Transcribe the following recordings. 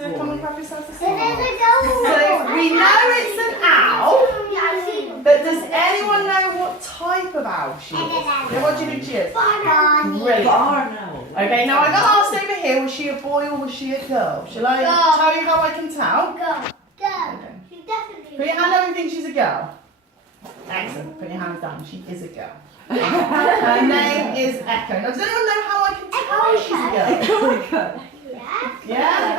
to come and grab yourself a seat? There's a goal. So we know it's an owl, but does anyone know what type of owl she is? Yeah, what do you think she is? Brilliant. Okay, now I got asked over here, was she a boy or was she a girl? Shall I tell you how I can tell? Go. Okay. She's definitely Put your hand up and think she's a girl. Excellent. Put your hands down. She is a girl. Her name is Echo. Now, does anyone know how I can tell she's a girl? Yeah?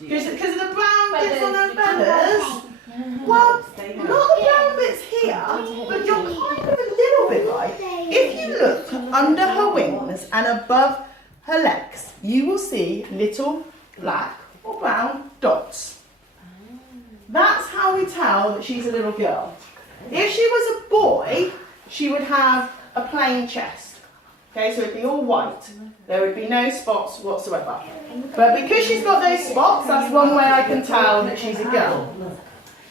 Because of the brown bits on her feathers? Well, not the brown bits here, but you're kind of a little bit right. If you look under her wings and above her legs, you will see little black or brown dots. That's how we tell that she's a little girl. If she was a boy, she would have a plain chest. Okay, so it'd be all white. There would be no spots whatsoever. But because she's got those spots, that's one way I can tell that she's a girl.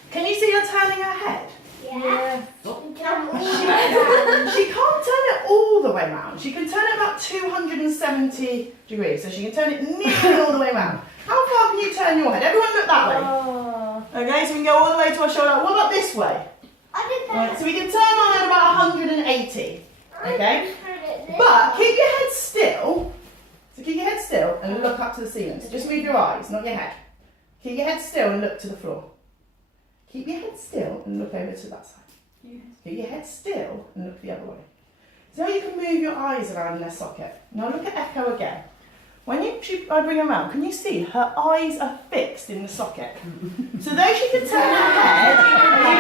Can you see her turning her head? Yeah. She can't turn it all the way around. She can turn it about 270 degrees. So she can turn it nearly all the way around. How far can you turn your head? Everyone look that way. Okay, so we can go all the way to our shoulder. What about this way? Right, so we can turn our head about 180. Okay? But keep your head still. So keep your head still and look up to the ceiling. So just move your eyes, not your head. Keep your head still and look to the floor. Keep your head still and look over to that side. Keep your head still and look the other way. So now you can move your eyes around in their socket. Now look at Echo again. When I bring her around, can you see her eyes are fixed in the socket? So though she can turn her head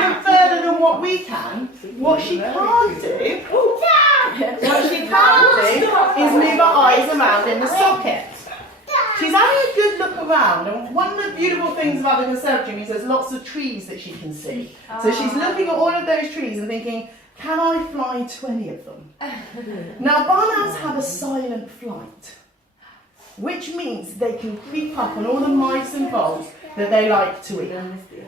even further than what we can, what she can't do is move her eyes around in the socket. She's having a good look around, and one of the beautiful things about the conservatory means there's lots of trees that she can see. So she's looking at all of those trees and thinking, can I fly to any of them? Now barn owls have a silent flight, which means they can creep up on all the mice and voles that they like to eat.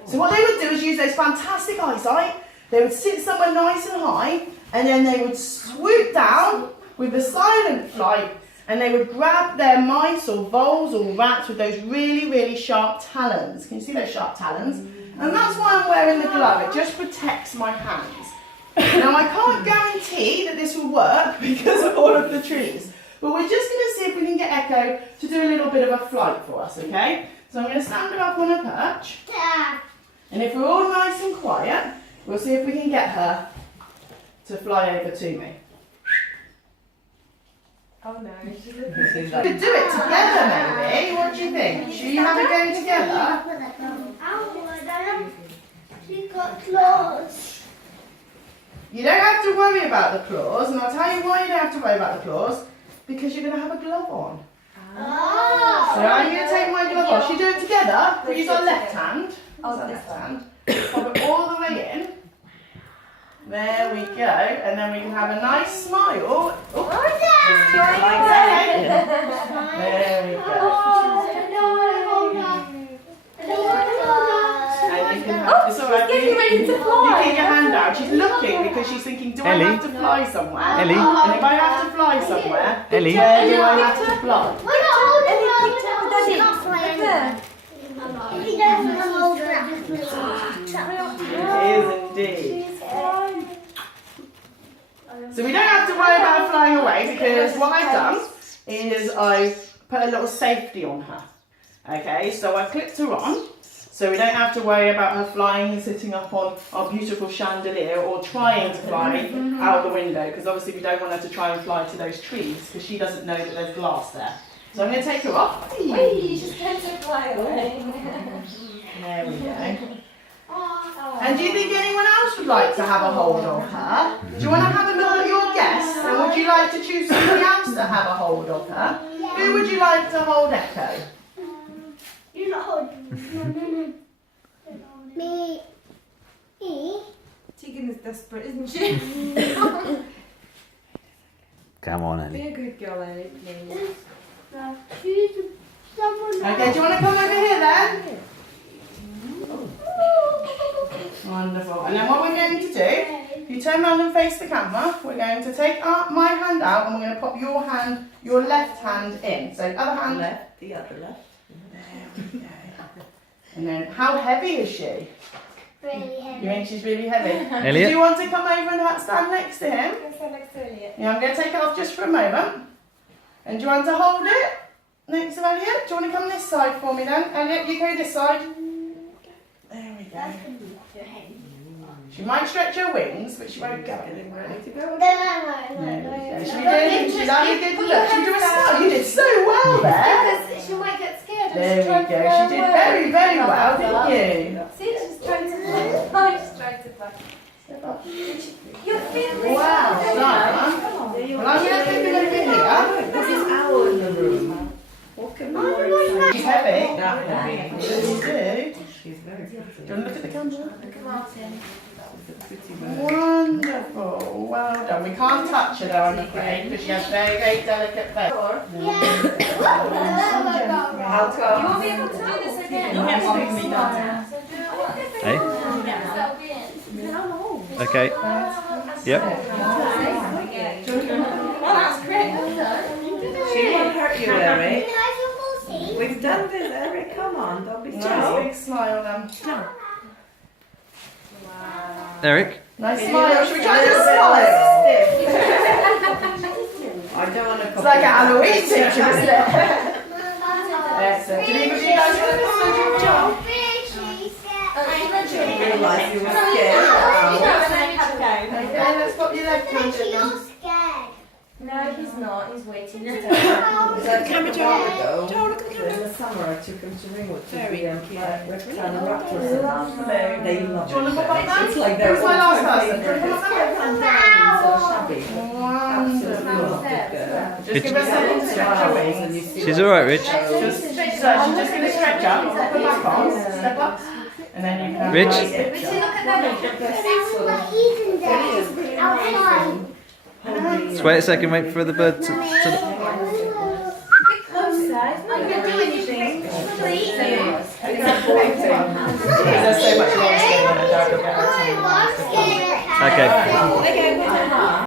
So what they would do is use those fantastic eyesight. They would sit somewhere nice and high, and then they would swoop down with the silent flight, and they would grab their mice or voles or rats with those really, really sharp talons. Can you see those sharp talons? And that's why I'm wearing the glove. It just protects my hands. Now I can't guarantee that this will work because of all of the trees. But we're just going to see if we can get Echo to do a little bit of a flight for us, okay? So I'm going to stand her up on a perch. And if we're all nice and quiet, we'll see if we can get her to fly over to me. Oh no. We could do it together maybe. What do you think? Should you have a go together? She's got claws. You don't have to worry about the claws, and I'll tell you why you don't have to worry about the claws. Because you're going to have a glove on. Oh. So I'm going to take my glove off. Should we do it together? We use our left hand. Use our left hand. Pop it all the way in. There we go. And then we can have a nice smile. Oh, there we go. And you can have, it's all right. Getting ready to You fly. keep your hand out. She's looking because she's thinking, do Ellie? I have to fly somewhere? Ellie? And if I have to fly somewhere, Ellie? where do I have to fly? We're not holding Ellie, her. pick up the She can't fly anywhere. If he doesn't hold her, It is indeed. So we don't have to worry about her flying away because what I've done is I've put a little safety on her. Okay, so I've clipped her on so we don't have to worry about her flying and sitting up on our beautiful chandelier or trying to fly out the window, because obviously we don't want her to try and fly to those trees because she doesn't know that there's glass there. So I'm going to take her off. Wait, she's going to fly away. There we go. And do you think anyone else would like to have a hold of her? Do you want to have a look at your guests? And would you like to choose somebody else to have a hold of her? Who would you like to hold Echo? you're not holding. Me. Me. Tegan is desperate, isn't she? Come on, Be Ellie. a good girl, Ellie, please. Choose someone. Okay, do you want to come over here then? Wonderful. And then what we're going to do, if you turn around and face the camera, we're going to take my hand out and we're going to pop your left hand in. So other hand left, The other left. There we go. And then, how heavy is she? Really You heavy. mean she's really heavy? Do Elliot? you want to come over and stand next to him? Can I stand next to Elliot? Yeah, I'm going to take it off just for a moment. And do you want to hold it next to Elliot? Do you want to come this side for me then? Elliot, you go this side. There we go. She might stretch her wings, but she won't go anywhere. No. She's having a good look. She did a smile. You did so well there. Because she might get scared. There we go. She did very, very well, didn't you? See, she's trying to fly. She's trying to fly. You're feeling Wow, done. Well, I'm going to take it over here. This is Owl in the room. What can be more exciting? She's heavy. That heavy. Yes, you do. She's very pretty. Do you want to look at the camera? Martin. She's a pretty bird. Wonderful. Well done. We can't touch her though, I'm afraid, because she has very, very delicate face. How You won't be able to do this again. Hey? Okay. Yep. Well, that's great. Well done. She won't hurt you, Eric. Can I have your ball seat? We've done this, Eric. Come on, don't be Nice shy. big smile then. Eric? Nice smile. Should we try to smile? I don't want to It's like a Halloween picture, isn't it? Excellent. Do either of you guys want to massage your jaw? I didn't realise you were No, scared. and then you have a go. Okay, let's put your left hand in. You're scared. No, he's not. He's waiting. So I took a while ago. In the summer, I took him to Ringwood to be reptile and raptor. Lovely. They love Do you want to put my it. hand? It's like they're Who's my all last time person? Do you want to favourites. put my hand? So shabby. Absolutely Wonderful. loved it, girl. Just give her a second to stretch her And you wings. see She's like- alright, Rich. Just, so she's just going to stretch up, put her back on, step up, and then you can have Rich? a nice Richie, picture. look at that. But he's in there. Outside. Just wait a second, wait for the bird to Get closer. It's not going to do anything. It's going to eat you.